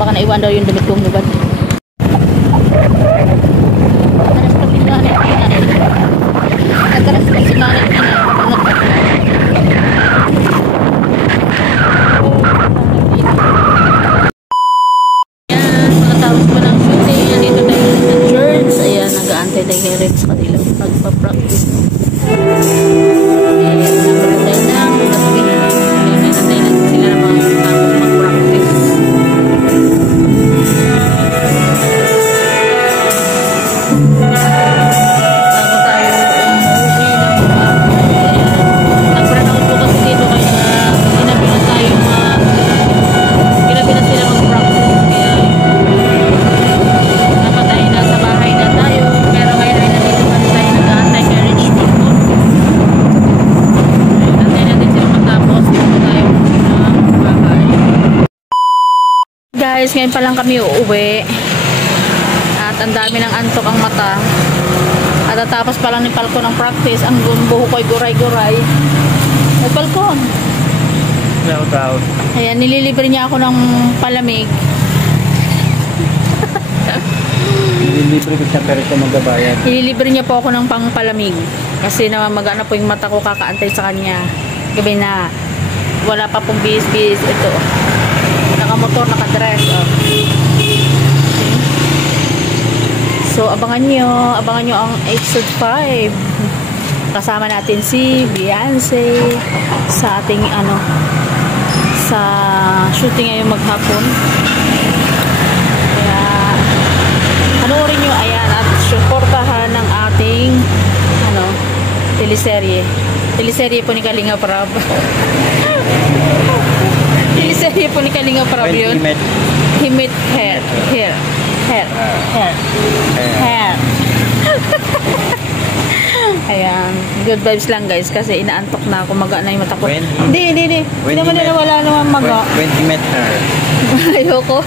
baka naiwan daw yung damit kong nubad. Nag-aantay sa kanilang pagpa-practice. Guys, ngayon pa lang kami uuwi at ang dami ng antok ang mata at tatapos pa lang ni Falcon ang practice. Ang buho ko'y guray-guray. Ay, Falcon, no doubt. Ayan, nililibre niya ako ng palamig. Nililibre ko siya pero siya magbabayad. Nililibre niya po ako ng pangpalamig kasi namamagana po yung mata ko, kakaantay sa kanya. Gabi na, wala pa pong bis-bis. Ito, nakamotor, nakadress. Oh. So abangan nyo ang episode 5. Kasama natin si Beyonce sa ating sa shooting ngayong maghapon. Kaya panoorin nyo, ayan, at suportahan ng ating teleserye po ni Kalinga Prab. Teleserye po ni Kalinga Prab yun. Himit hair. Ayan, good vibes lang guys kasi inaantok na ako, maga na yung mata ko. Hindi naman na wala naman maga. 20 meter. Ayoko.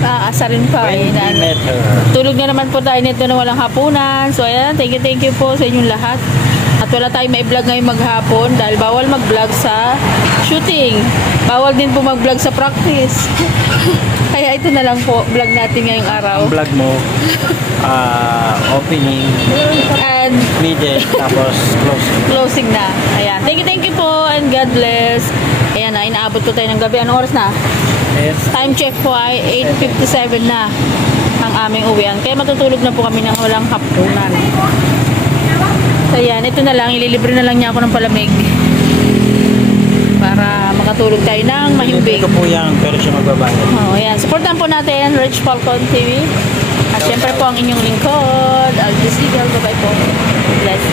Aasarin pa. 20 meter. Tulog na naman po tayo nito na walang hapunan. So ayan, thank you po sa inyong lahat. At wala tayong mai-vlog ngayong maghapon dahil bawal mag-vlog sa shooting. Bawal din po mag-vlog sa practice. Kaya ito na lang po, vlog natin ngayong araw. Ang vlog mo, opening, and middle, tapos closing na. Ayan. Thank you po and God bless. Ayan na, inaabot po tayo ng gabi. Anong oras na? Yes. Time check po ay 8:57 na ang aming uwian. Kaya matutulog na po kami ng walang hapunan. So yan, ito na lang, ililibre na lang niya ako ng palamig para makatulog tayo ng mahimbing. Ito po yan, pero siya magbabayad. Oh, yan. Supportan po natin Rich Falcon TV. At syempre po ang inyong lingkod, Alvis Legal. Bye-bye po. Bless.